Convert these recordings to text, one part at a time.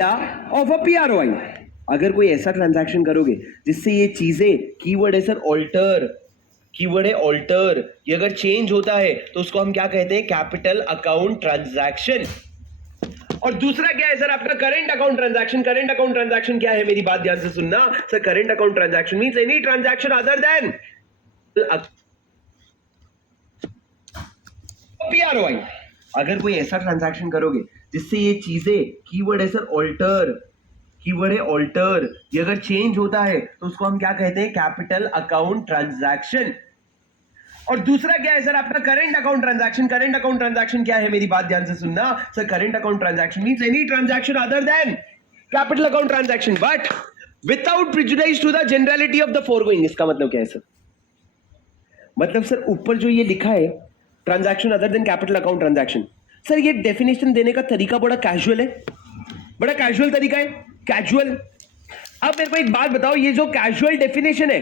Of a पीआरओआई। अगर कोई ऐसा ट्रांजैक्शन करोगे जिससे ये चीजें, कीवर्ड है सर ऑल्टर, कीवर्ड है ऑल्टर, ये अगर चेंज होता है तो उसको हम क्या कहते हैं? Capital account transaction. और दूसरा क्या है सर आपका? Current account transaction. Current account transaction क्या है? मेरी बात ध्यान से सुनना sir. Current account transaction means any transaction other than PROI. अगर कोई ऐसा ट्रांजैक्शन करोगे जिससे ये चीजें, कीवर्ड है सर ऑल्टर, कीवर्ड है ऑल्टर, ये अगर चेंज होता है तो उसको हम क्या कहते हैं? Capital account transaction. और दूसरा क्या है सर आपका? Current account transaction. Current account transaction क्या है? मेरी बात ध्यान से सुनना sir. Current account transaction means any transaction other than capital account transaction but without prejudice to the generality of the foregoing. इसका मतलब क्या है सर? मतलब सर ऊपर जो ये लिखा है transaction other than capital account transaction, sir ये डेफिनेशन देने का तरीका बड़ा कैजुअल है, बड़ा कैजुअल तरीका है, कैजुअल। अब मेरे को एक बात बताओ, ये जो कैजुअल डेफिनेशन है,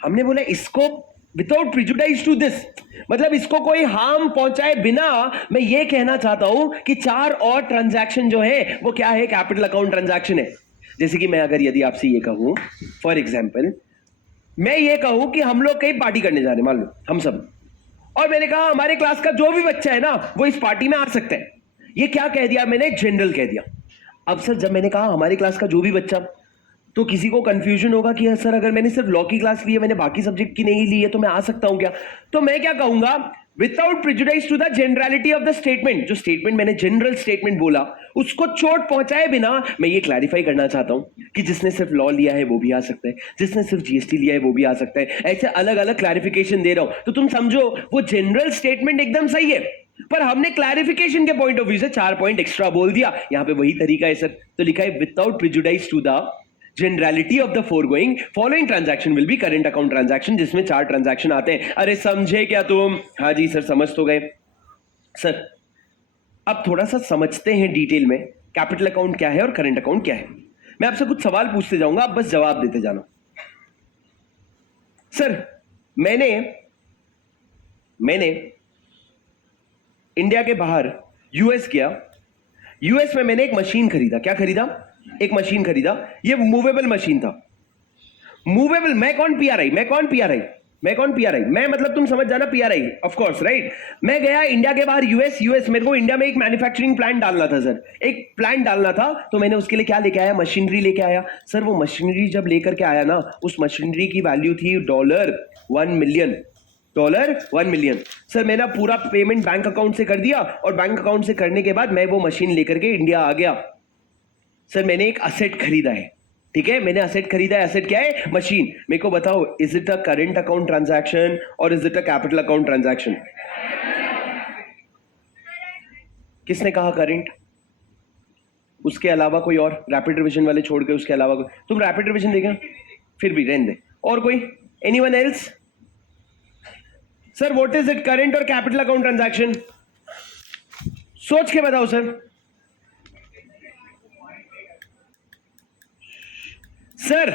हमने बोला इसको विदाउट प्रिजुडाइज टू दिस, मतलब इसको कोई हार्म पहुंचाए बिना मैं ये कहना चाहता हूं कि चार और ट्रांजैक्शन जो है वो क्या है? कैपिटल अकाउंट ट्रांजैक्शन है। जैसे कि मैं अगर यदि आपसे ये कहूं, फॉर एग्जाम्पल मैं ये कहूं कि हम लोग कहीं पार्टी करने जा रहे हैं, मान लो हम सब, और मैंने कहा हमारे क्लास का जो भी बच्चा है ना वो इस पार्टी में आ सकता है। ये क्या कह दिया मैंने? जनरल कह दिया। अब सर जब मैंने कहा हमारे क्लास का जो भी बच्चा, तो किसी को कंफ्यूजन होगा कि सर अगर मैंने सिर्फ लॉ की क्लास ली है, मैंने बाकी सब्जेक्ट की नहीं ली है, तो मैं आ सकता हूं क्या? तो मैं क्या कहूंगा? Without prejudice to the generality of the statement. जो स्टेटमेंट मैंने जनरल स्टेटमेंट बोला उसको चोट पहुंचाए बिना मैं ये क्लैरिफाई करना चाहता हूं कि जिसने सिर्फ लॉ लिया है वो भी आ सकता है, जिसने सिर्फ जीएसटी लिया है वो भी आ सकता है। ऐसे अलग अलग क्लैरिफिकेशन दे रहा हूं तो तुम समझो वो जनरल स्टेटमेंट एकदम सही है, पर हमने क्लैरिफिकेशन के पॉइंट ऑफ व्यू से 4 पॉइंट एक्स्ट्रा बोल दिया। यहां पे वही तरीका है सर, तो लिखा है without prejudice to the generality of the foregoing following transaction will be current account transaction, जिसमें 4 ट्रांजैक्शन आते हैं। अरे समझे क्या तुम? हाँ जी सर समझ तो गए। सर अब थोड़ा सा समझते हैं डिटेल में कैपिटल अकाउंट क्या है और करेंट अकाउंट क्या है। मैं आपसे कुछ सवाल पूछते जाऊंगा, आप बस जवाब देते जाना। सर मैंने इंडिया के बाहर यूएस गया, यूएस में मैंने एक मशीन खरीदा। क्या खरीदा? एक मशीन खरीदा। ये मूवेबल मशीन था, मूवेबल। मैं कौन पीआरआई? मैं मतलब तुम समझ जाना पीआरआई, ऑफ कोर्स राइट। मैं गया इंडिया के बाहर यूएस, मेरे को इंडिया में एक मैन्युफैक्चरिंग प्लांट डालना था सर, एक प्लांट डालना था। तो मैंने उसके लिए क्या लेके आया? मशीनरी लेके आया। सर वो मशीनरी जब लेकर के आया ना, उस मशीनरी की वैल्यू थी $1 मिलियन। सर मैंने पूरा पेमेंट बैंक अकाउंट से कर दिया, और बैंक अकाउंट से करने के बाद मैं वो मशीन लेकर के इंडिया आ गया। सर मैंने एक असेट खरीदा है, ठीक है, मैंने असेट खरीदा है। असेट क्या है? मशीन। मेरे को बताओ, is it a current account transaction और is it a capital account transaction? किसने कहा करेंट? उसके अलावा कोई और? रैपिड रिवीजन वाले छोड़ के उसके अलावा कोई? तुम रैपिड रिवीजन देखें फिर भी रहने दे। और कोई? Anyone else? Sir what is it, current और कैपिटल अकाउंट ट्रांजैक्शन? सोच के बताओ sir. Sir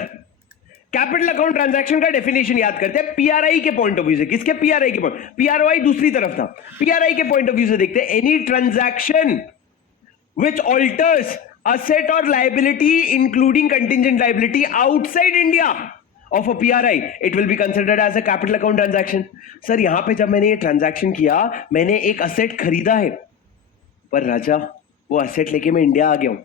capital account transaction का डेफिनेशन याद करते हैं पीआरआई के पॉइंट ऑफ व्यू से। किसके? पीआरआई के पॉइंट। पीआरओआई दूसरी तरफ था, पीआरआई के पॉइंट ऑफ व्यू से देखते हैं। Any transaction which alters asset और liability including contingent liability outside India of a PRI, it will be considered as a capital account transaction. Sir यहां पे जब मैंने ये ट्रांजैक्शन किया, मैंने एक असेट खरीदा है, पर राजा वो असेट लेके मैं इंडिया आ गया हूं,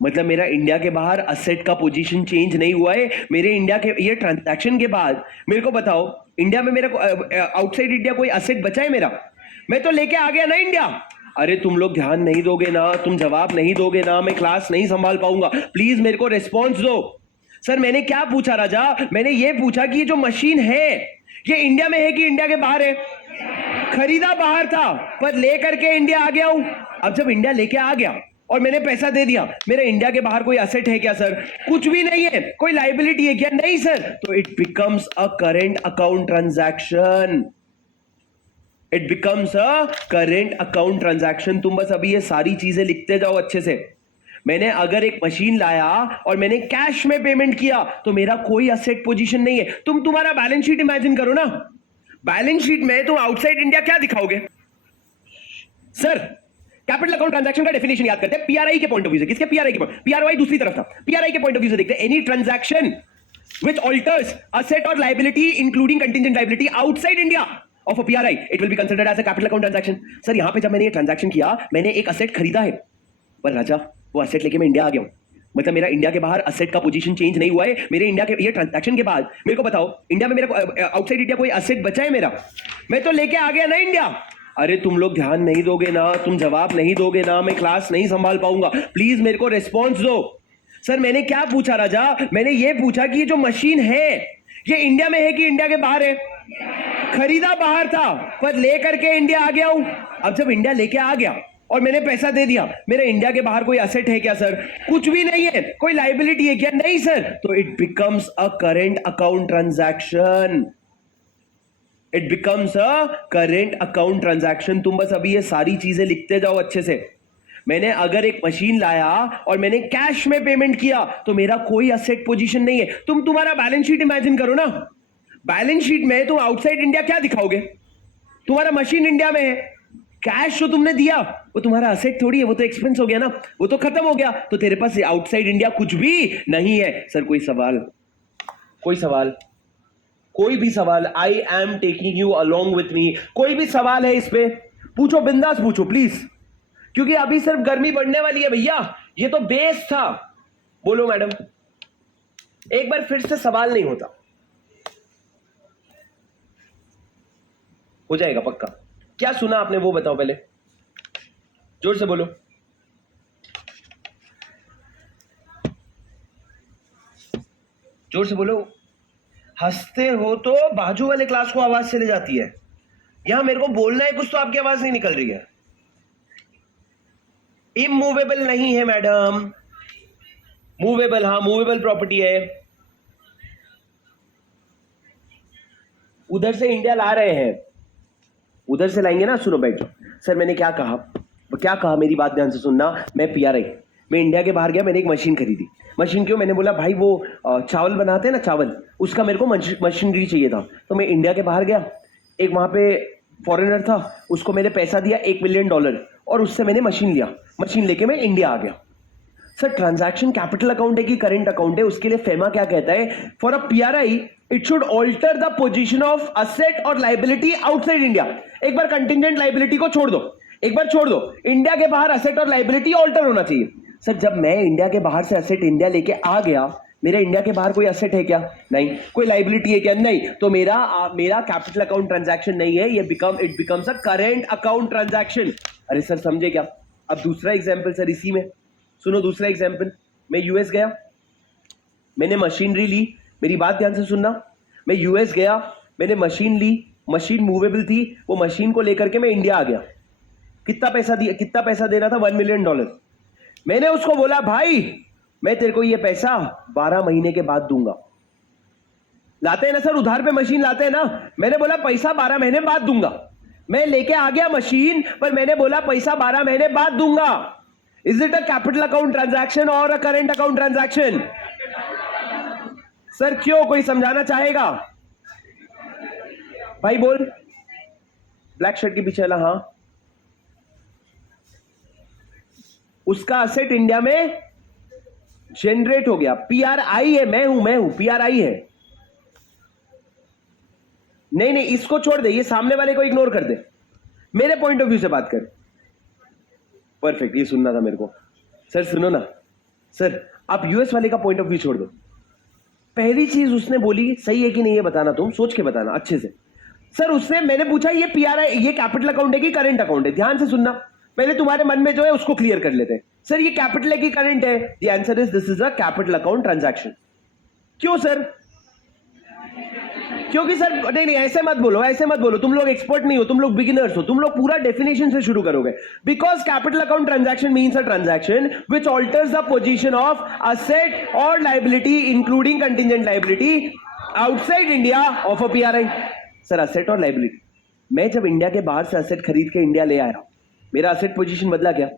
मतलब मेरा इंडिया के बाहर असेट का पोजीशन चेंज नहीं हुआ है। मेरे इंडिया के ये ट्रांजैक्शन के बाद मेरे को बताओ, इंडिया में मेरा आउटसाइड इंडिया कोई असेट बचा है मेरा? मैं तो लेके आ गया ना इंडिया। अरे तुम लोग ध्यान नहीं दोगे ना, तुम जवाब नहीं दोगे ना, मैं क्लास नहीं संभाल पाऊंगा। प्लीज मेरे को रिस्पॉन्स दो। सर मैंने क्या पूछा राजा? मैंने ये पूछा कि ये जो मशीन है ये इंडिया में है कि इंडिया के बाहर है? खरीदा बाहर था, पर लेकर के इंडिया आ गया हूं। अब जब इंडिया लेके आ गया और मैंने पैसा दे दिया, मेरे इंडिया के बाहर कोई असेट है क्या सर? कुछ भी नहीं है। कोई लायबिलिटी है क्या? नहीं सर। तो it becomes a current account transaction, it becomes a current account transaction. तुम बस अभी ये सारी चीजें लिखते जाओ अच्छे से। मैंने अगर एक मशीन लाया और मैंने कैश में पेमेंट किया तो मेरा कोई असेट पोजीशन नहीं है। तुम्हारा बैलेंस शीट इमेजिन करो ना, बैलेंस शीट में तुम आउटसाइड इंडिया क्या दिखाओगे? सर कैपिटल अकाउंट ट्रांजैक्शन का डेफिनेशन याद करते हैं पीआरआई के पॉइंट ऑफ व्यू से। किसके? पीआरआई के। पीआरआई दूसरी तरफ था, पीआरआई के पॉइंट ऑफ व्यू से देखते हैं। Any transaction which alters asset or liability including contingent liability outside India of a PRI, it will be considered as a capital account transaction. Sir यहां पे जब मैंने ये ट्रांजैक्शन किया, मैंने एक असेट खरीदा है, पर राजा वो असेट लेके मैं इंडिया आ गया हूं, मतलब मेरा इंडिया के बाहर असेट का पोजीशन चेंज नहीं हुआ है। मेरे इंडिया के ये ट्रांजैक्शन के बाद मेरे को बताओ, इंडिया में मेरे को आउटसाइड इंडिया कोई असेट बचा है मेरा? मैं तो लेके आ गया ना इंडिया। अरे तुम लोग ध्यान नहीं दोगे ना, तुम जवाब नहीं दोगे ना, मैं क्लास नहीं संभाल पाऊंगा। प्लीज मेरे को रिस्पॉन्स दो। सर मैंने क्या पूछा राजा? मैंने ये पूछा कि ये जो मशीन है ये इंडिया में है कि इंडिया के बाहर है? खरीदा बाहर था, पर लेकर के इंडिया आ गया हूं। अब जब इंडिया लेके आ गया और मैंने पैसा दे दिया, मेरे इंडिया के बाहर कोई असेट है क्या सर? कुछ भी नहीं है। कोई लायबिलिटी है क्या? नहीं सर। तो it becomes a current account transaction. It becomes a current account transaction. तुम बस अभी ये सारी चीजें लिखते जाओ अच्छे से। मैंने अगर एक मशीन लाया और मैंने कैश में पेमेंट किया तो मेरा कोई असेट पोजीशन नहीं है। तुम्हारा बैलेंस शीट इमेजिन करो ना। बैलेंस शीट में तुम आउटसाइड इंडिया क्या दिखाओगे? तुम्हारा मशीन इंडिया में है, कैश जो तुमने दिया वो तुम्हारा असेट थोड़ी है, वो तो एक्सपेंस हो गया ना, वो तो खत्म हो गया। तो तेरे पास आउटसाइड इंडिया कुछ भी नहीं है। सर कोई सवाल? कोई सवाल? कोई भी सवाल? I am taking you along with me. कोई भी सवाल है इस पे? पूछो, बिंदास पूछो प्लीज, क्योंकि अभी सिर्फ गर्मी बढ़ने वाली है भैया। ये तो बेस था। बोलो मैडम, एक बार फिर से सवाल नहीं होता? हो जाएगा पक्का। क्या सुना आपने वो बताओ पहले, जोर से बोलो। जोर से बोलो। हंसते हो तो बाजू वाले क्लास को आवाज चले जाती है। यहां मेरे को बोलना है कुछ तो आपकी आवाज नहीं निकल रही है। इमूवेबल नहीं है मैडम, मूवेबल। हाँ मूवेबल प्रॉपर्टी है। उधर से इंडिया ला रहे हैं, उधर से लाएंगे ना। सुनो बैठ जाओ। सर मैंने क्या कहा? क्या कहा? मेरी बात ध्यान से सुनना। मैं पीआरआई, मैं इंडिया के बाहर गया, मैंने एक मशीन खरीदी। मशीन क्यों? मैंने बोला भाई वो चावल बनाते हैं ना, चावल, उसका मेरे को मशीनरी चाहिए था। तो मैं इंडिया के बाहर गया, एक वहां पे फॉरेनर था, उसको मैंने पैसा दिया $1 मिलियन और उससे मैंने मशीन लिया। मशीन लेके मैं इंडिया आ गया। सर ट्रांजैक्शन कैपिटल अकाउंट है कि करेंट अकाउंट है? उसके लिए फेमा क्या कहता है? For a PRI it should alter the position of asset और लायबिलिटी आउटसाइड इंडिया। एक बार कंटिंजेंट लायबिलिटी को छोड़ दो, एक बार छोड़ दो, इंडिया के बाहर असेट और लायबिलिटी ऑल्टर होना चाहिए। सर जब मैं इंडिया के बाहर से असेट इंडिया लेके आ गया, मेरे इंडिया के बाहर कोई असेट है क्या? नहीं। कोई लायबिलिटी है क्या? नहीं। तो मेरा कैपिटल अकाउंट ट्रांजैक्शन नहीं है, ये it becomes a current account transaction. अरे सर समझे क्या? अब दूसरा एग्जांपल सर इसी में सुनो। दूसरा एग्जांपल, मैं यूएस गया, मैंने मशीनरी ली। मेरी बात ध्यान से सुनना। मैं यूएस गया, मैंने मशीन ली, मशीन मूवेबल थी, वो मशीन को लेकर के मैं इंडिया आ गया। कितना पैसा दिया? कितना पैसा देना था? $1 मिलियन। मैंने उसको बोला भाई मैं तेरे को ये पैसा 12 महीने के बाद दूंगा। लाते हैं ना सर, उधार पे मशीन लाते हैं ना। मैंने बोला पैसा 12 महीने बाद दूंगा। मैं लेके आ गया मशीन, पर मैंने बोला पैसा 12 महीने बाद दूंगा। Is it a capital account transaction और a current account transaction? Sir क्यों? कोई समझाना चाहेगा? भाई बोल। ब्लैक शर्ट के पीछे वाला। हाँ, उसका असेट इंडिया में जनरेट हो गया। पीआरआई है, मैं हूं, पीआरआई है। नहीं, इसको छोड़ दे, ये सामने वाले को इग्नोर कर दे, मेरे पॉइंट ऑफ व्यू से बात कर। परफेक्ट, ये सुनना था मेरे को। सर सुनो ना सर, आप यूएस वाले का पॉइंट ऑफ व्यू छोड़ दो। पहली चीज उसने बोली सही है कि नहीं ये बताना, तुम सोच के बताना अच्छे से। सर उसने, मैंने पूछा ये पीआरआई, ये कैपिटल अकाउंट है कि करेंट अकाउंट है? ध्यान से सुनना, पहले तुम्हारे मन में जो है उसको क्लियर कर लेते हैं। सर ये कैपिटल है कि करंट है? The answer is this is a capital account transaction. क्यों सर? क्योंकि सर नहीं ऐसे मत बोलो, ऐसे मत बोलो। तुम लोग एक्सपर्ट नहीं हो, तुम लोग बिगिनर्स हो, तुम लोग पूरा डेफिनेशन से शुरू करोगे। Because capital account transaction means a transaction which alters the position of asset और liability including contingent liability outside India of a PRI. Sir asset और लायबिलिटी, मैं जब इंडिया के बाहर से असेट खरीद के इंडिया ले आया, मेरा असेट पोजीशन बदला क्या?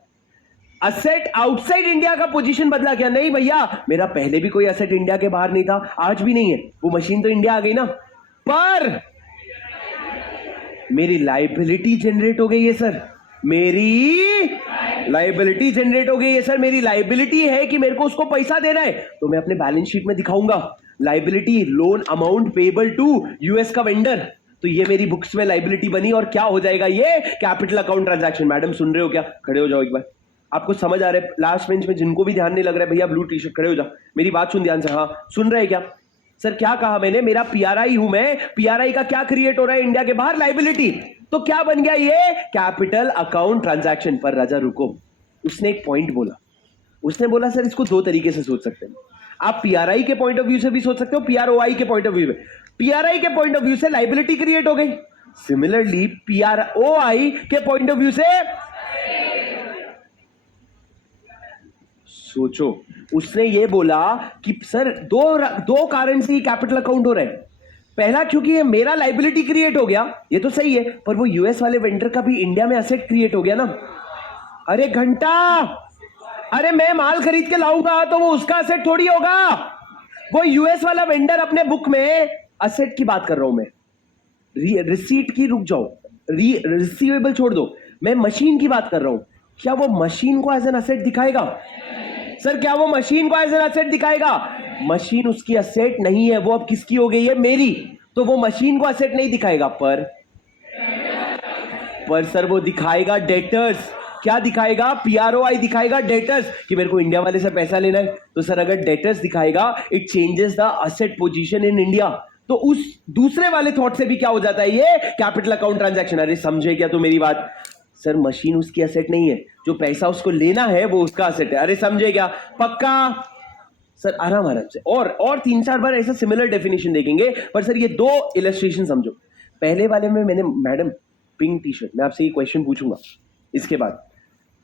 असेट आउटसाइड इंडिया का पोजीशन बदला क्या? नहीं भैया, मेरा पहले भी कोई असेट इंडिया के बाहर नहीं था, आज भी नहीं है। वो मशीन तो इंडिया आ गई ना, पर मेरी लायबिलिटी जनरेट हो गई है सर। मेरी लाइबिलिटी जनरेट हो गई है सर, मेरी लाइबिलिटी है कि मेरे को उसको पैसा देना है, तो मैं अपने बैलेंस शीट में दिखाऊंगा liability loan amount payable to US का वेंडर, तो ये मेरी बुक्स में लाइबिलिटी बनी और क्या हो जाएगा ये कैपिटल अकाउंट ट्रांजैक्शन। मैडम सुन रहे हो क्या? खड़े हो जाओ एक बार, आपको समझ आ रहा है? लास्ट बेंच में जिनको भी ध्यान नहीं लग रहा है भैया ब्लू टी शर्ट खड़े हो जाओ, मेरी बात सुन ध्यान से। हाँ सुन रहे हैं क्या सर? क्या कहा मैंने? मेरा पीआरआई हूं मैं, पीआरआई का क्या क्रिएट हो रहा है इंडिया के बाहर? लाइबिलिटी। तो क्या बन गया ये कैपिटल अकाउंट ट्रांजैक्शन। पर राजा रुको, उसने एक पॉइंट बोला, उसने बोला सर इसको दो तरीके से सोच सकते हैं आप, पीआरआई के पॉइंट ऑफ व्यू से भी सोच सकते हो, पीआरओआई के पॉइंट ऑफ व्यू में। पीआरआई के पॉइंट ऑफ व्यू से लाइबिलिटी क्रिएट हो गई, सिमिलरली पीआरओआई के पॉइंट ऑफ व्यू से सोचो, उसने ये बोला कि सर दो कारण से कैपिटल अकाउंट हो रहा है। पहला क्योंकि ये मेरा लाइबिलिटी क्रिएट हो गया, ये तो सही है, पर वो यूएस वाले वेंडर का भी इंडिया में एसेट क्रिएट हो गया ना। अरे घंटा, अरे मैं माल खरीद के लाऊंगा तो वो उसका एसेट थोड़ी होगा, वो यूएस वाला वेंडर अपने बुक में एसेट की बात कर रहा हूं मैं, रिसीट की, रुक जाओ, रिसीवेबल छोड़ दो, मैं मशीन की बात कर रहा हूं। क्या वो मशीन को एज एन एसेट दिखाएगा? सर क्या वो मशीन को एज एन एसेट दिखाएगा? मशीन उसकी एसेट नहीं है, वो अब किसकी हो गई है? मेरी। तो वो मशीन को एसेट नहीं दिखाएगा, पर सर वो दिखाएगा डेटर्स। क्या दिखाएगा? पीआरओआई दिखाएगा डेटर्स, कि मेरे को इंडिया वाले से पैसा लेना है। तो सर अगर डेटर्स दिखाएगा it changes the asset position in India, तो उस दूसरे वाले थॉट से भी क्या हो जाता है ये कैपिटल अकाउंट ट्रांजैक्शन। अरे समझे क्या तो मेरी बात? सर मशीन उसकी एसेट नहीं है, जो पैसा उसको लेना है वो उसका एसेट है। अरे समझे क्या? पक्का? सर आराम आराम से, और 3-4 बार ऐसा सिमिलर डेफिनेशन देखेंगे, पर सर ये दो इलस्ट्रेशन समझो। पहले वाले में मैंने, मैडम पिंक टी शर्ट, मैं आपसे ये क्वेश्चन पूछूंगा इसके बाद।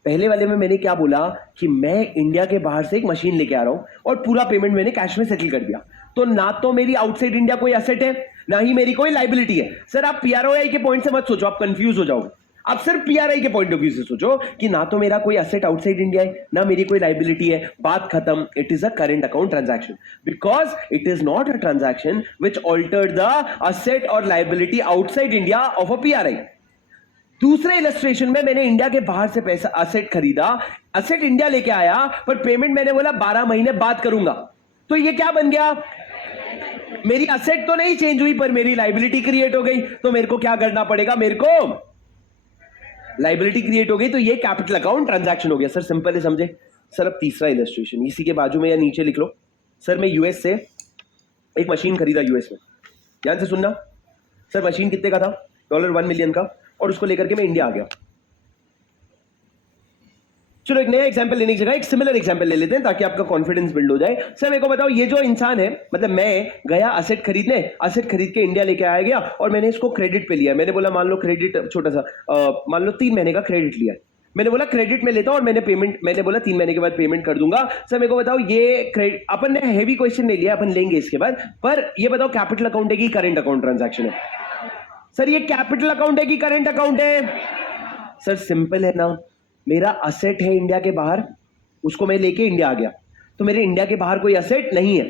पहले वाले में मैंने क्या बोला कि मैं इंडिया के बाहर से एक मशीन लेके आ रहा हूं और पूरा पेमेंट मैंने कैश में सेटल कर दिया, तो ना तो मेरी आउटसाइड इंडिया कोई एसेट है, ना ही मेरी कोई लाइबिलिटी है। सर आप पीआरओआई के पॉइंट से मत सोचो, आप कंफ्यूज हो जाओगे। आप सिर्फ पीआरआई के पॉइंट ऑफ व्यू से सोचो कि ना तो मेरा कोई एसेट आउटसाइड इंडिया है, ना मेरी कोई लाइबिलिटी है, बात खत्म। It is a current account transaction because it is not a transaction which altered the asset और liability outside India of a PRI. दूसरे इलस्ट्रेशन में मैंने इंडिया के बाहर से पैसा एसेट खरीदा, एसेट इंडिया लेके आया, पर पेमेंट मैंने बोला 12 महीने बाद करूंगा, तो ये क्या बन गया? मेरी एसेट तो नहीं चेंज हुई, पर मेरी लाइबिलिटी क्रिएट हो गई। तो मेरे को क्या करना पड़ेगा? मेरे को लाइबिलिटी क्रिएट हो गई, तो ये कैपिटल अकाउंट ट्रांजैक्शन हो गया। सर सिंपल है, समझे? सर अब तीसरा इलस्ट्रेशन इसी के बाजू में या नीचे लिख लो। सर मैं यूएस से एक मशीन खरीदा, यूएस में, ध्यान से सुनना। सर मशीन कितने का था? $1 मिलियन का, और उसको लेकर के मैं इंडिया आ गया। चलो एक नया एग्जांपल लेने की जगह एक सिमिलर एग्जांपल ले लेते हैं ताकि आपका कॉन्फिडेंस बिल्ड हो जाए। सर मेरे को बताओ, ये जो इंसान है, मतलब मैं गया एसेट खरीदने, एसेट खरीद के इंडिया लेके आया गया और मैंने इसको क्रेडिट पे लिया। मैंने बोला मान लो क्रेडिट छोटा सा, मान लो 3 महीने का क्रेडिट लिया, मैंने बोला क्रेडिट में लेता हूं और मैंने पेमेंट, मैंने बोला 3 महीने के बाद पेमेंट कर दूंगा। सर मेरे को बताओ, ये क्रेडिट अपन ने हेवी क्वेश्चन नहीं लिया, अपन लेंगे इसके बाद, पर ये बताओ कैपिटल अकाउंट है कि करंट अकाउंट ट्रांजैक्शन है? सर ये कैपिटल अकाउंट है कि करंट अकाउंट है? सर सिंपल है ना, मेरा असेट है इंडिया के बाहर, उसको मैं लेके इंडिया आ गया, तो मेरे इंडिया के बाहर कोई असेट नहीं है,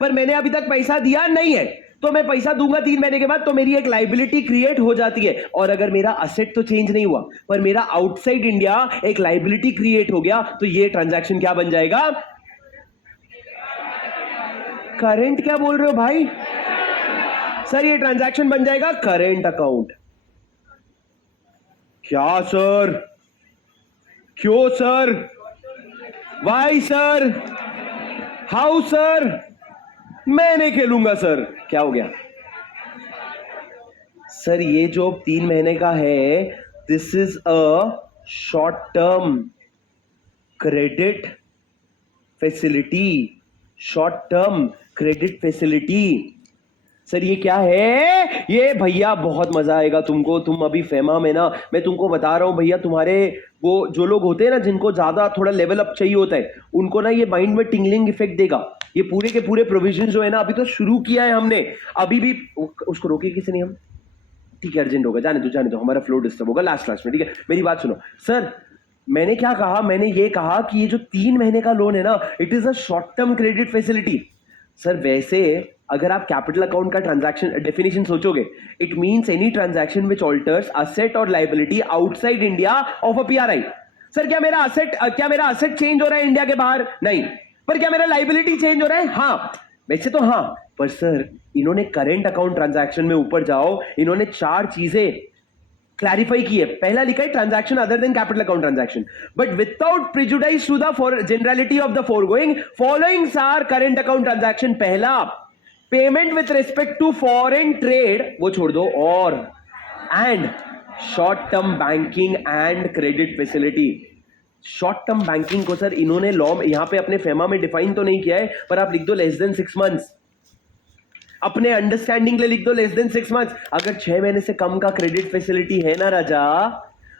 पर मैंने अभी तक पैसा दिया नहीं है, तो मैं पैसा दूंगा 3 महीने के बाद, तो मेरी एक लाइबिलिटी क्रिएट हो जाती है। और अगर मेरा असेट तो चेंज नहीं हुआ, पर मेरा आउटसाइड इंडिया एक लाइबिलिटी क्रिएट हो गया, तो ये ट्रांजैक्शन क्या बन जाएगा? करंट। क्या बोल रहे हो भाई? सर ये ट्रांजैक्शन बन जाएगा करंट अकाउंट। क्या सर? क्यों sir? Why sir? How sir? मैं नहीं खेलूंगा सर। क्या हो गया? सर ये जो 3 महीने का है, this is a short term credit facility, short term credit facility. Sir ये क्या है? ये भैया बहुत मजा आएगा तुमको, तुम अभी फेमा में ना, मैं तुमको बता रहा हूं भैया, तुम्हारे वो जो लोग होते हैं ना जिनको ज्यादा थोड़ा लेवल अप चाहिए होता है, उनको ना ये माइंड में टिंगलिंग इफेक्ट देगा। ये पूरे के पूरे प्रोविजन जो है ना, अभी तो शुरू किया है हमने, अभी भी उसको रोके किसी नहीं हम, ठीक है अर्जेंट होगा, जाने दो, हमारा फ्लो डिस्टर्ब होगा लास्ट में, ठीक है? मेरी बात सुनो सर, मैंने क्या कहा? मैंने ये कहा कि ये जो 3 महीने का लोन है ना, it is a short term credit facility. Sir वैसे अगर आप कैपिटल अकाउंट का ट्रांजैक्शन डेफिनेशन सोचोगे, it means any transaction which alters asset और liability outside India of a PRI. Sir क्या मेरा असेट चेंज हो रहा है इंडिया के बाहर? नहीं। पर क्या मेरा लाइबिलिटी चेंज हो रहा है? हाँ। वैसे तो हाँ, पर सर इन्होंने करेंट अकाउंट ट्रांजैक्शन में ऊपर जाओ, इन्होंने 4 चीजें क्लैरिफाई की है। पहला लिखा है transaction other than capital account transaction, but without prejudice to the generality of the foregoing followings are current account transaction. पहला, payment with respect to foreign trade, वो छोड़ दो, और and short term banking and credit facility. Short term banking को sir इन्होंने law यहां पे अपने फेमा में डिफाइन तो नहीं किया है, पर आप लिख दो लेस देन 6 मंथ्स। अपने अंडरस्टैंडिंग ले लिख दो लेस देन 6 मंथ्स। अगर 6 महीने से कम का क्रेडिट फैसिलिटी है ना राजा,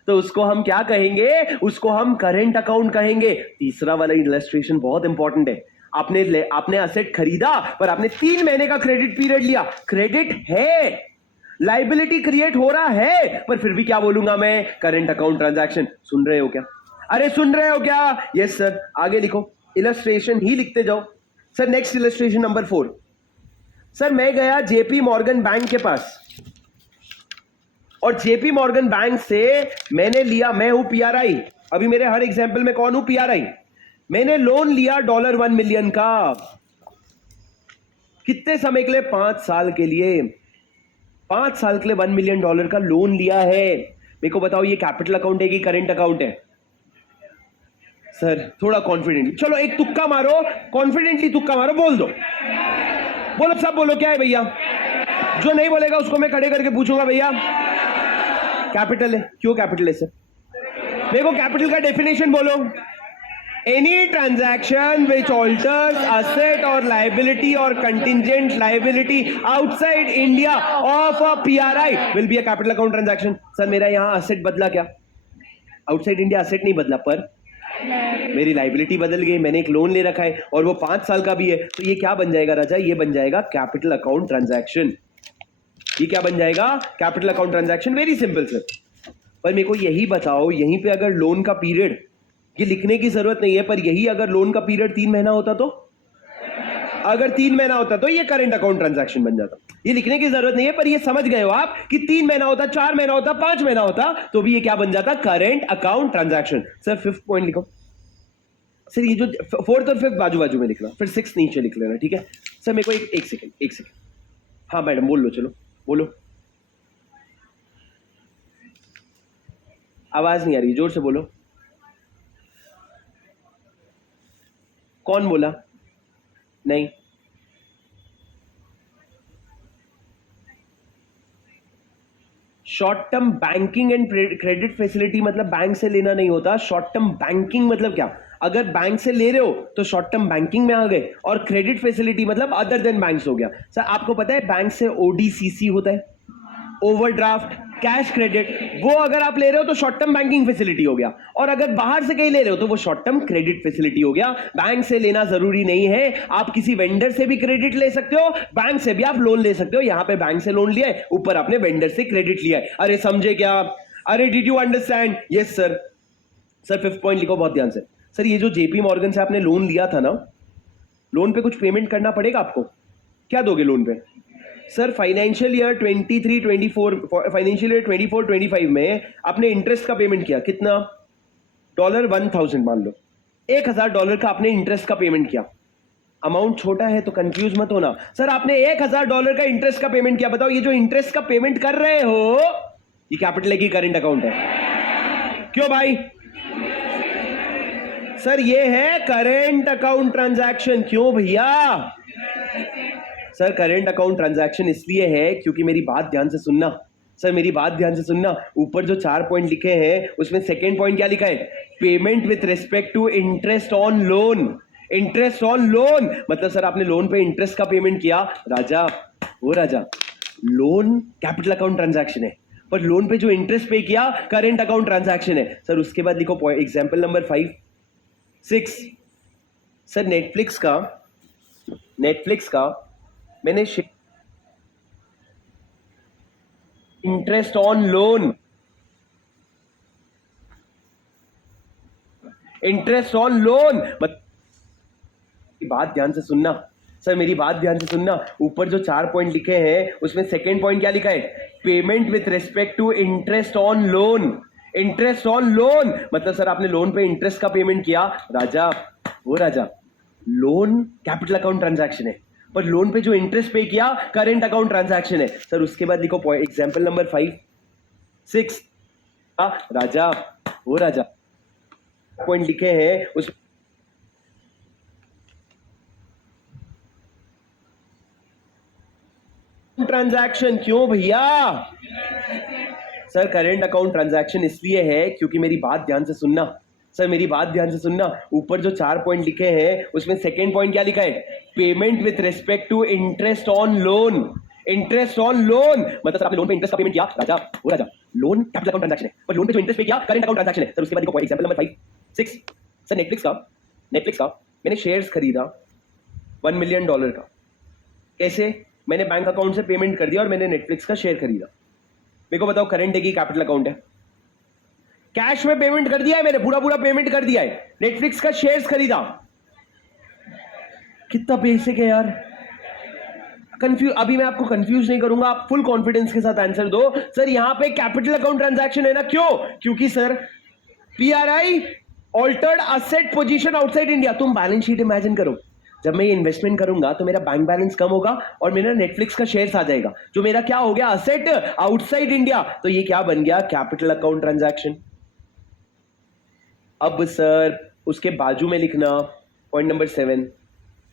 तो उसको हम क्या कहेंगे? उसको हम करेंट अकाउंट कहेंगे। तीसरा वाला इलस्ट्रेशन बहुत इंपॉर्टेंट है। आपने असेट खरीदा, पर आपने 3 महीने का क्रेडिट पीरियड लिया। क्रेडिट है, लाइबिलिटी क्रिएट हो रहा है, पर फिर भी क्या बोलूंगा मैं? Current account transaction. सुन रहे हो क्या? अरे सुन रहे हो क्या? Yes sir. आगे लिखो, इलस्ट्रेशन ही लिखते जाओ। Sir next illustration number 4। Sir मैं गया जेपी मॉर्गन बैंक के पास, और जेपी मॉर्गन बैंक से मैंने लिया, मैं हूं पीआरआई, अभी मेरे हर एग्जाम्पल में कौन हूं? पीआरआई। मैंने लोन लिया $1 मिलियन का। कितने समय के लिए? 5 साल के लिए। 5 साल के लिए $1 मिलियन का लोन लिया है। मेरे को बताओ ये कैपिटल अकाउंट है कि करेंट अकाउंट है? सर थोड़ा कॉन्फिडेंटली, चलो एक तुक्का मारो, कॉन्फिडेंटली तुक्का मारो, बोल दो, बोलो, सब बोलो, क्या है भैया? जो नहीं बोलेगा उसको मैं खड़े करके पूछूंगा, भैया कैपिटल है। क्यों कैपिटल है सर? मेरे को कैपिटल का डेफिनेशन बोलो। Any transaction which alters asset और लाइबिलिटी और contingent liability outside India of a PRI will be a capital account transaction. Sir मेरा यहां असेट बदला क्या? आउटसाइड इंडिया असेट नहीं बदला, पर मेरी लाइबिलिटी बदल गई। मैंने एक लोन ले रखा है और वो 5 साल का भी है, तो ये क्या बन जाएगा राजा? ये बन जाएगा कैपिटल अकाउंट ट्रांजैक्शन। ये क्या बन जाएगा? Capital account transaction. Very simple sir. पर मेरे को यही बताओ, यहीं पे अगर लोन का पीरियड, ये लिखने की जरूरत नहीं है, पर यही अगर लोन का पीरियड 3 महीना होता तो, अगर 3 महीना होता तो ये करंट अकाउंट ट्रांजैक्शन बन जाता। ये लिखने की जरूरत नहीं है, पर ये समझ गए हो आप कि 3 महीना होता, 4 महीना होता, 5 महीना होता, तो भी ये क्या बन जाता? Current account transaction. Sir 5th point लिखो। सर ये जो 4th और 5th बाजू बाजू में लिखना, फिर 6th नीचे लिख लेना, ठीक है सर? मेरे को एक सेकंड। हाँ मैडम बोल लो, चलो बोलो। आवाज नहीं आ रही, जोर से बोलो। कौन बोला? नहीं। Short term banking and credit facility मतलब बैंक से लेना नहीं होता। शॉर्ट टर्म बैंकिंग मतलब क्या? अगर बैंक से ले रहे हो तो शॉर्ट टर्म बैंकिंग में आ गए, और क्रेडिट फैसिलिटी मतलब अदर देन बैंक्स हो गया। सर आपको पता है बैंक से ओडीसीसी होता है, ओवरड्राफ्ट, कैश क्रेडिट, वो अगर आप ले रहे हो तो शॉर्ट टर्म बैंकिंग फैसिलिटी हो गया, और अगर बाहर से कहीं ले रहे हो तो वो शॉर्ट टर्म क्रेडिट फैसिलिटी हो गया। बैंक से लेना जरूरी नहीं है, आप किसी वेंडर से भी क्रेडिट ले सकते हो, बैंक से भी आप लोन ले सकते हो। यहां पे बैंक से लोन लिया है, ऊपर आपने वेंडर से क्रेडिट लिया है। अरे समझे क्या? अरे did you understand? Yes sir. Sir 5th point लिखो बहुत ध्यान से। सर ये जो जेपी मॉर्गन से आपने लोन लिया था ना, लोन पे कुछ पेमेंट करना पड़ेगा आपको। क्या दोगे लोन पे? Sir financial year 23-24, financial year 24-25 में आपने इंटरेस्ट का पेमेंट किया। कितना? $1000 मान लो, $1000 का आपने इंटरेस्ट का पेमेंट किया। अमाउंट छोटा है तो कंफ्यूज मत होना। सर आपने $1000 का इंटरेस्ट का पेमेंट किया। बताओ ये जो इंटरेस्ट का पेमेंट कर रहे हो, ये कैपिटल है कि करंट अकाउंट है? क्यों भाई? सर ये है करंट अकाउंट ट्रांजैक्शन। क्यों भैया? सर करंट अकाउंट ट्रांजैक्शन इसलिए है क्योंकि, मेरी बात ध्यान से सुनना सर, मेरी बात ध्यान से सुनना। ऊपर जो 4 पॉइंट लिखे हैं उसमें सेकंड पॉइंट क्या लिखा है? Payment with respect to interest on loan. Interest on loan मतलब सर आपने लोन पे इंटरेस्ट का पेमेंट किया। राजा, वो राजा, लोन कैपिटल अकाउंट ट्रांजैक्शन है, पर लोन पे जो इंटरेस्ट पे किया करंट अकाउंट ट्रांजैक्शन है। सर उसके बाद लिखो एग्जाम्पल नंबर 5, 6। सर नेटफ्लिक्स का मैंने interest on loan, interest on loan, बात ध्यान से सुनना सर, मेरी बात ध्यान से सुनना। ऊपर जो 4 पॉइंट लिखे हैं उसमें सेकंड पॉइंट क्या लिखा है? Payment with respect to interest on loan. Interest on loan, मतलब सर आपने लोन पे इंटरेस्ट का पेमेंट किया। राजा, वो राजा, लोन कैपिटल अकाउंट ट्रांजैक्शन है, पर लोन पे जो इंटरेस्ट पे किया करेंट अकाउंट ट्रांजैक्शन है। सर उसके बाद लिखो एग्जाम्पल नंबर 5, 6। राजा, वो राजा, पॉइंट लिखे हैं उस ट्रांजैक्शन। क्यों भैया? सर करेंट अकाउंट ट्रांजैक्शन इसलिए है क्योंकि, मेरी बात ध्यान से सुनना सर, मेरी बात ध्यान से सुनना, ऊपर जो 4 पॉइंट लिखे हैं उसमें सेकंड पॉइंट क्या लिखा है? Payment with respect to interest on loan. Interest on loan मतलब आपने लोन पे इंटरेस्ट का पेमेंट किया। राजा, वो राजा, लोन कैपिटल अकाउंट ट्रांजैक्शन है, पर लोन पे जो इंटरेस्ट पे किया करेंट अकाउंट ट्रांजैक्शन है। सर उसके बाद देखो एग्जांपल नंबर 5, 6। सर नेटफ्लिक्स का मैंने शेयर्स खरीदा $1 मिलियन का। कैसे? मैंने बैंक अकाउंट से पेमेंट कर दिया और मैंने नेटफ्लिक्स का शेयर खरीदा। मेरे को बताओ करंट है कि कैपिटल अकाउंट है? कैश में पेमेंट कर दिया है मैंने, पूरा पेमेंट कर दिया है, नेटफ्लिक्स का शेयर्स खरीदा। कितना बेसिक है यार। अभी मैं आपको कंफ्यूज नहीं करूंगा, आप फुल कॉन्फिडेंस के साथ आंसर दो। सर यहां पे कैपिटल अकाउंट ट्रांजैक्शन है ना, क्यों? क्योंकि sir PRI altered asset position outside India. तुम बैलेंस शीट इमेजिन करो, जब मैं ये इन्वेस्टमेंट करूंगा तो मेरा बैंक बैलेंस कम होगा और मेरा नेटफ्लिक्स का शेयर्स आ जाएगा, जो मेरा क्या हो गया? Asset outside India. तो ये क्या बन गया? Capital account transaction. अब सर उसके बाजू में लिखना पॉइंट नंबर 7।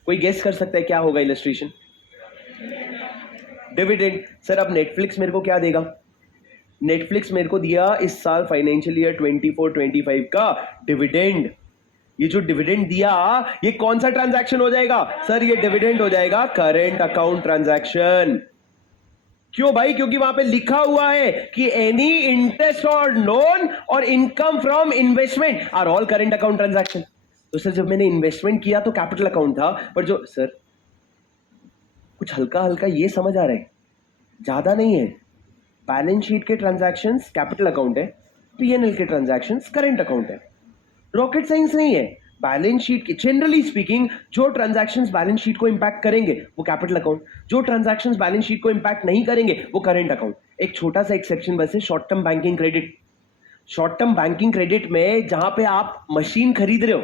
कोई गेस कर सकता है क्या होगा इलस्ट्रेशन? डिविडेंड। सर अब नेटफ्लिक्स मेरे को क्या देगा? नेटफ्लिक्स मेरे को दिया इस साल फाइनेंशियल ईयर 24-25 का डिविडेंड। ये जो डिविडेंड दिया, ये कौन सा ट्रांजैक्शन हो जाएगा? सर ये डिविडेंड हो जाएगा करेंट अकाउंट ट्रांजैक्शन। क्यों भाई? क्योंकि वहां पे लिखा हुआ है कि एनी इंटरेस्ट और लोन और income from investment are all current account transaction. तो सर जब मैंने इन्वेस्टमेंट किया तो कैपिटल अकाउंट था, पर जो सर कुछ हल्का हल्का ये समझ आ रहा है, ज्यादा नहीं है। बैलेंस शीट के ट्रांजैक्शंस कैपिटल अकाउंट है, पीएनएल के ट्रांजैक्शंस करेंट अकाउंट है। रॉकेट साइंस नहीं है। बैलेंस शीट के जनरली स्पीकिंग जो ट्रांजैक्शंस बैलेंस शीट को इंपैक्ट करेंगे वो कैपिटल अकाउंट, जो ट्रांजैक्शंस बैलेंस शीट को इंपैक्ट नहीं करेंगे वो करेंट अकाउंट। एक छोटा सा एक्सेप्शन बस है, short term banking credit. Short term banking credit में जहां पे आप मशीन खरीद रहे हो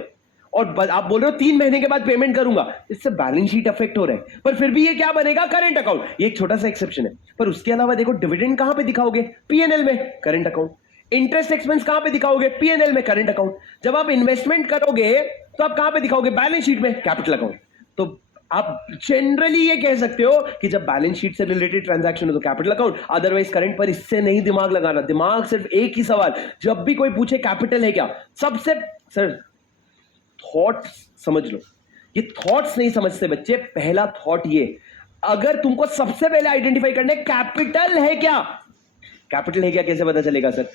और आप बोल रहे हो 3 महीने के बाद पेमेंट करूंगा, इससे बैलेंस शीट अफेक्ट हो रहा है, पर फिर भी ये क्या बनेगा? Current account. ये एक छोटा सा एक्सेप्शन है। पर उसके अलावा देखो डिविडेंड कहां पे दिखाओगे? पीएनएल में, करेंट अकाउंट। इंटरेस्ट एक्सपेंस कहां पे दिखाओगे? पीएनएल में, करेंट अकाउंट। जब आप इन्वेस्टमेंट करोगे तो आप कहां पे दिखाओगे? बैलेंस शीट में, कैपिटल अकाउंट। तो आप जनरली ये कह सकते हो कि जब बैलेंस शीट से रिलेटेड ट्रांजैक्शन हो तो कैपिटल अकाउंट, अदरवाइज करंट। पर इससे नहीं दिमाग लगाना, दिमाग सिर्फ एक ही सवाल, जब भी कोई पूछे कैपिटल है क्या, सबसे सर थॉट्स समझ लो। ये थॉट्स नहीं समझते बच्चे। पहला थॉट ये, अगर तुमको सबसे पहले आइडेंटिफाई करना है कैपिटल है क्या, कैपिटल है क्या कैसे पता चलेगा sir?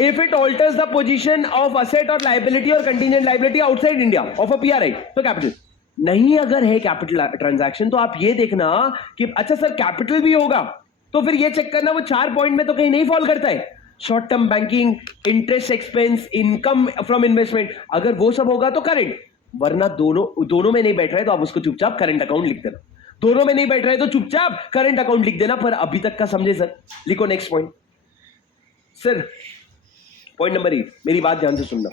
If it alters the position of asset और लाइबिलिटी और contingent liability outside India of a PRI, तो कैपिटल। नहीं अगर है कैपिटल ट्रांजैक्शन तो आप ये देखना कि अच्छा सर कैपिटल भी होगा, तो फिर ये चेक करना वो 4 पॉइंट में तो कहीं नहीं फॉल करता है। Short term banking, interest expense, income from investment, अगर वो सब होगा तो करेंट। वरना दोनों में नहीं बैठ रहे तो आप उसको चुपचाप करंट अकाउंट लिख देना। दोनों में नहीं बैठ रहे तो चुपचाप करंट अकाउंट लिख देना। पर अभी तक का समझे सर? लिखो next point. Sir point number 8, मेरी बात ध्यान से सुनना।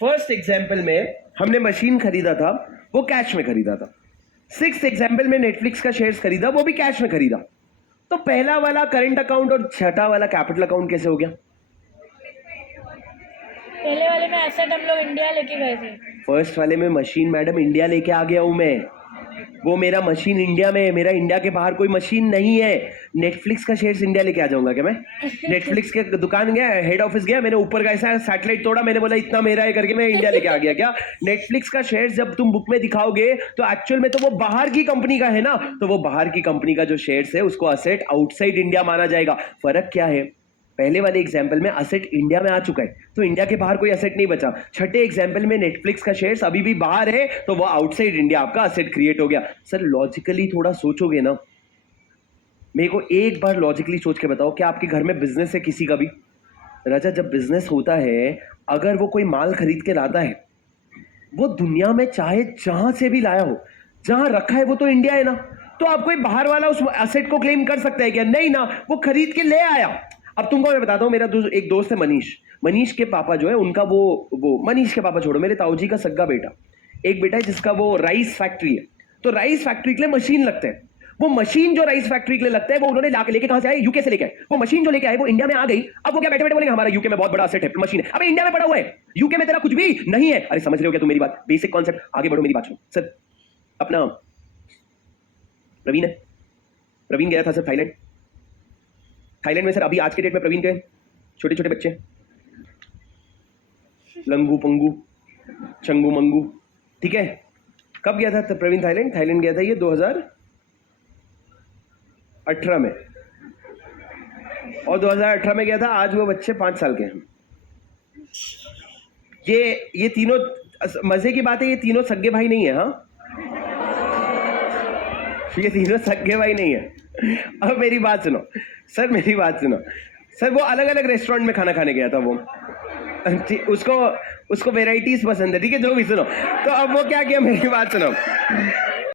फर्स्ट एग्जाम्पल में हमने मशीन खरीदा था, वो कैश में खरीदा था। 6th एग्जाम्पल में नेटफ्लिक्स का शेयर्स खरीदा, वो भी कैश में खरीदा। तो पहला वाला करंट अकाउंट और छठा वाला कैपिटल अकाउंट कैसे हो गया? पहले वाले में एसेट हम लोग इंडिया लेके गए थे। फर्स्ट वाले में मशीन मैडम इंडिया लेके आ गया हूं मैं, वो मेरा मशीन इंडिया में है, मेरा इंडिया के बाहर कोई मशीन नहीं है। नेटफ्लिक्स का शेयर्स इंडिया लेके आ जाऊंगा क्या मैं? नेटफ्लिक्स के दुकान गया, हेड ऑफिस गया, मैंने ऊपर का ऐसा सैटेलाइट तोड़ा, मैंने बोला इतना मेरा है करके मैं इंडिया लेके आ गया क्या? नेटफ्लिक्स का शेयर्स जब तुम बुक में दिखाओगे तो एक्चुअल में तो वो बाहर की कंपनी का है ना, तो वो बाहर की कंपनी का जो शेयर्स है उसको असेट आउटसाइड इंडिया माना जाएगा। फर्क क्या है? पहले वाले एग्जाम्पल में असेट इंडिया में आ चुका है तो इंडिया के बाहर कोई असेट नहीं बचा। छठे एग्जाम्पल में नेटफ्लिक्स का शेयर्स अभी भी बाहर है तो वो आउटसाइड इंडिया आपका असेट क्रिएट हो गया। सर लॉजिकली थोड़ा सोचोगे ना, मेरे को एक बार लॉजिकली सोच के बताओ, क्या आपके घर में बिजनेस है किसी का भी? राजा, जब बिजनेस होता है, अगर वो कोई माल खरीद के लाता है, वो दुनिया में चाहे जहां से भी लाया हो, जहां रखा है वो तो इंडिया है ना, तो आप कोई बाहर वाला उस एसेट को क्लेम कर सकता है क्या? नहीं ना, वो खरीद के ले आया। अब तुमको मैं बताता हूँ, मेरा एक दोस्त है मनीष। मनीष के पापा जो है उनका वो मनीष के पापा छोड़ो, मेरे ताऊजी का सग्गा बेटा, एक बेटा है जिसका वो राइस फैक्ट्री है। तो राइस फैक्ट्री के लिए मशीन लगते हैं। वो मशीन जो राइस फैक्ट्री के लिए लगता है, वो उन्होंने लेके कहां से आए? यूके से लेके आए। वो मशीन जो लेके आए वो इंडिया में आ गई। अब वो क्या बैठे बैठे बोलेंगे हमारा यूके में बहुत बड़ा असेट है, मशीन है। अबे इंडिया में पड़ा हुआ है, यूके में तेरा कुछ भी नहीं है। अरे समझ रहे हो क्या तुम मेरी बात? बेसिक कॉन्सेप्ट, आगे बढ़ो, मेरी बात सुनो सर। अपना प्रवीण है, प्रवीण गया था सर थाईलैंड। थाईलैंड में सर अभी आज के डेट में प्रवीण के छोटे छोटे बच्चे, लंगू पंगू चंगू मंगू, ठीक है। कब गया था प्रवीण थाईलैंड? थाईलैंड गया था ये 2018 में, और 2018 में गया था। आज वो बच्चे 5 साल के हैं। ये तीनों, मजे की बात है, ये तीनों सगे भाई नहीं है। हाँ, ये तीनों सगे भाई नहीं है। अब मेरी बात सुनो सर, मेरी बात सुनो सर। वो अलग अलग रेस्टोरेंट में खाना खाने गया था वो, उसको वेराइटीज पसंद है, ठीक है, जो भी सुनो। तो अब वो क्या किया, मेरी बात सुनो।